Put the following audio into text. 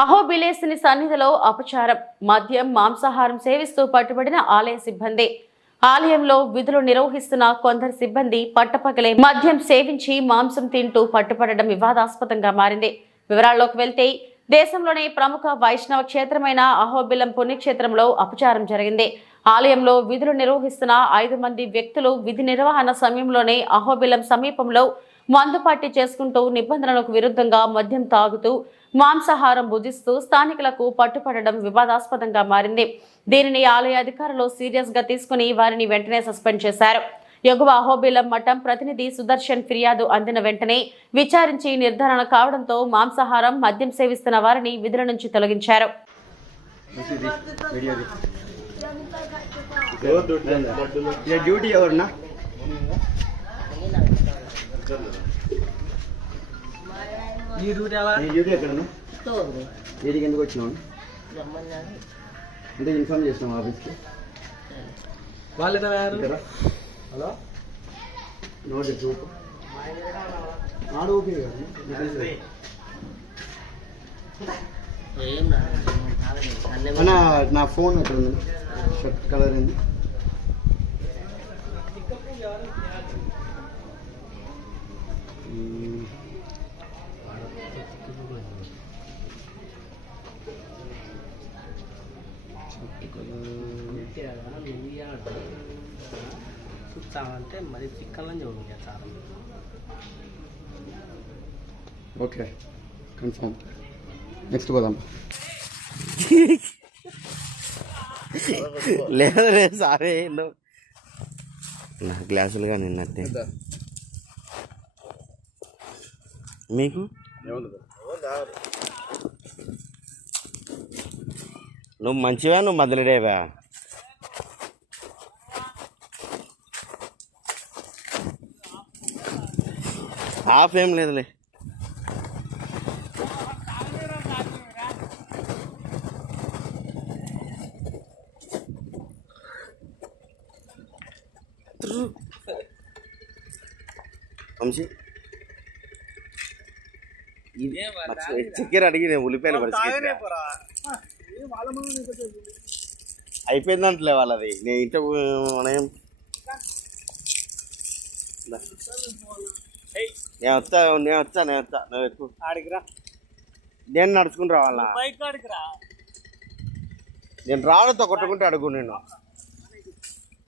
అహోబిలేసిని సన్నిధిలో అపచారం మద్యం మాంసాహారం సేవిస్తూ పట్టుబడిన ఆలయ సిబ్బంది. ఆలయంలో విధులు నిర్వహిస్తున్న కొందరు సిబ్బంది పట్టపగలే మద్యం సేవించి మాంసం తింటూ పట్టుపడడం వివాదాస్పదంగా మారింది. వివరాల్లోకి వెళ్తే దేశంలోనే ప్రముఖ వైష్ణవ క్షేత్రమైన అహోబిలం పుణ్యక్షేత్రంలో అపచారం జరిగింది. ఆలయంలో విధులు నిర్వహిస్తున్న ఐదు మంది వ్యక్తులు విధి నిర్వహణ సమయంలోనే అహోబిలం సమీపంలో మందుపాటి చేసుకుంటూ నిబంధనలకు విరుద్ధంగా మద్యం తాగుతూ మాంసాహారం భుజిస్తూ స్థానికులకు పట్టుపడడం వివాదాస్పదంగా మారింది. దీనిని ఆలయ అధికారులు సీరియస్గా తీసుకుని వారిని వెంటనే సస్పెండ్ చేశారు. ఎగువ అహోబిలం మఠం ప్రతినిధి సుదర్శన్ ఫిర్యాదు అందిన వెంటనే విచారించి నిర్ధారణ కావడంతో మాంసాహారం మద్యం సేవిస్తున్న వారిని విధుల నుంచి తొలగించారు. డ్యూటీ ఈ రూట్ ఎలా? నీ డ్యూటీ ఎక్కడన్నా? వీడికి ఎందుకు వచ్చినావు? అంటే ఇన్ఫార్మ్ చేసినాం ఆఫీస్కి? వాళ్ళు ఇక్కడ. హలో? నోటి చూపు. ఆడు ఓకే నా ఫోన్ ఎక్కడ ఉంది షర్ట్ కలర్ ఏంది మ్మ్. షర్ట్ కలర్ చూస్తామంటే మరి చిక్కలని చూడండి చాలా ఓకే కన్ఫర్మ్ నెక్స్ట్ పోదాం. లేదు లేదు సారే నా గ్లాసులుగా నిన్నట్టే. మీకు? నువ్వు మంచివా? నువ్వు మొదలుడేవా హాఫ్ ఏం లేదులే. వంశీ? చక్కెర అడిగి నేను ఉల్లిపాయలు పరిస్థితి అయిపోయిందంటలే వాళ్ళది. నేను ఇంట్లో మనం. నేను వస్తా నేను వస్తా నేను వస్తా. నువ్వు ఎక్కువ నేను నడుచుకుని రావాలా? నేను రావడంతో కొట్టుకుంటే అడుగు నేను.